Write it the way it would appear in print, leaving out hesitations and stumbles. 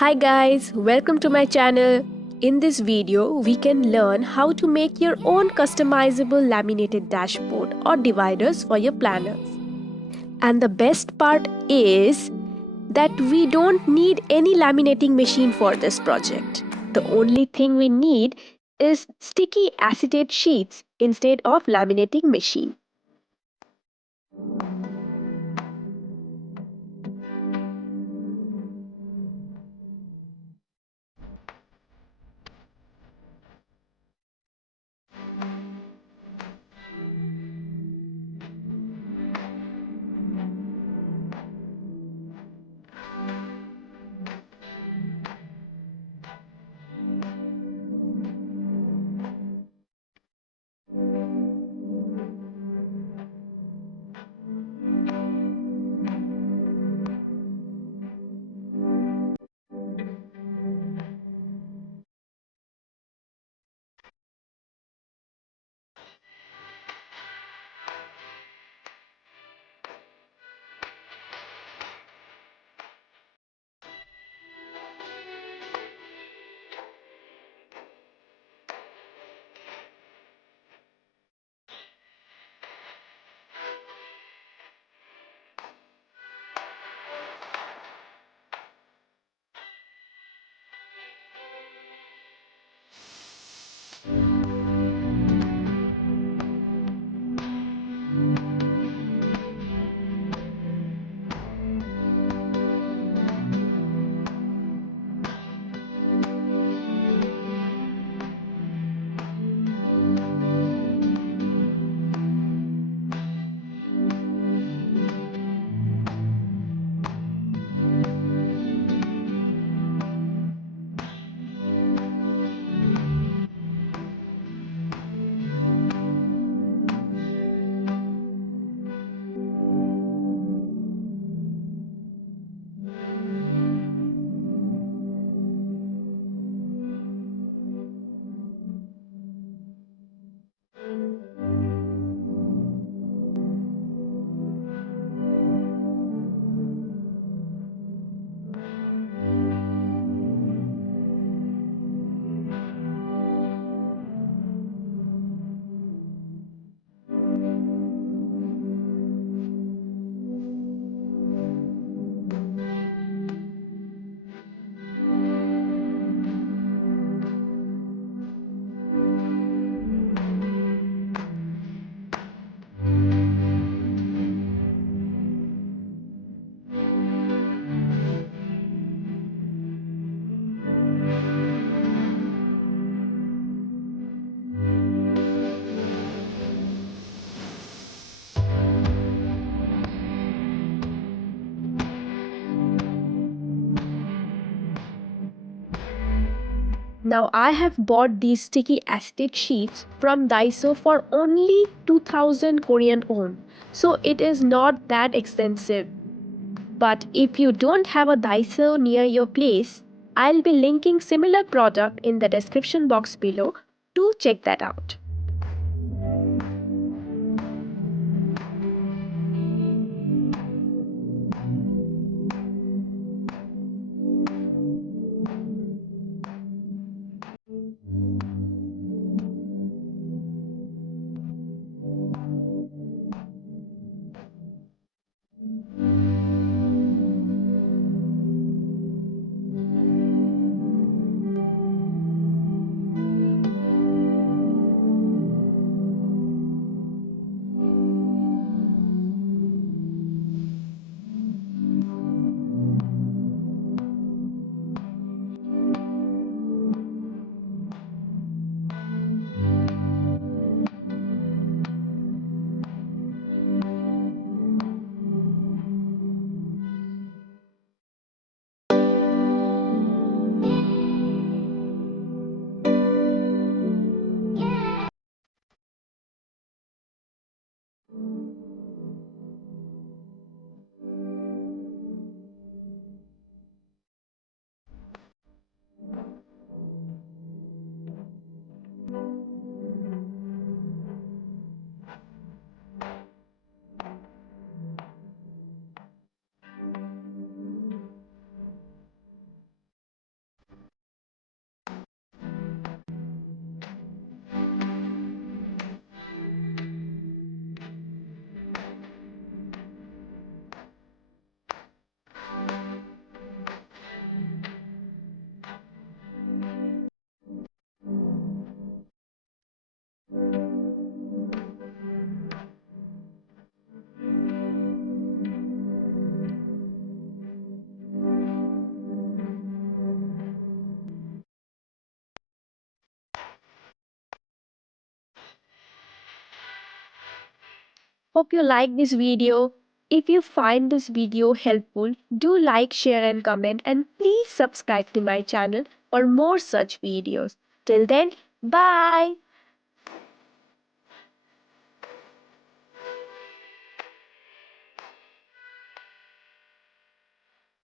Hi guys, welcome to my channel. In this video, we can learn how to make your own customizable laminated dashboard or dividers for your planners. And the best part is that we don't need any laminating machine for this project. The only thing we need is sticky acetate sheets instead of laminating machine. Now I have bought these sticky acetate sheets from Daiso for only 2000 Korean won. So it is not that expensive. But if you don't have a Daiso near your place, I'll be linking similar product in the description box below. Do check that out. Hope you like this video. If you find this video helpful, do like, share and comment, and please subscribe to my channel for more such videos. Till then, bye!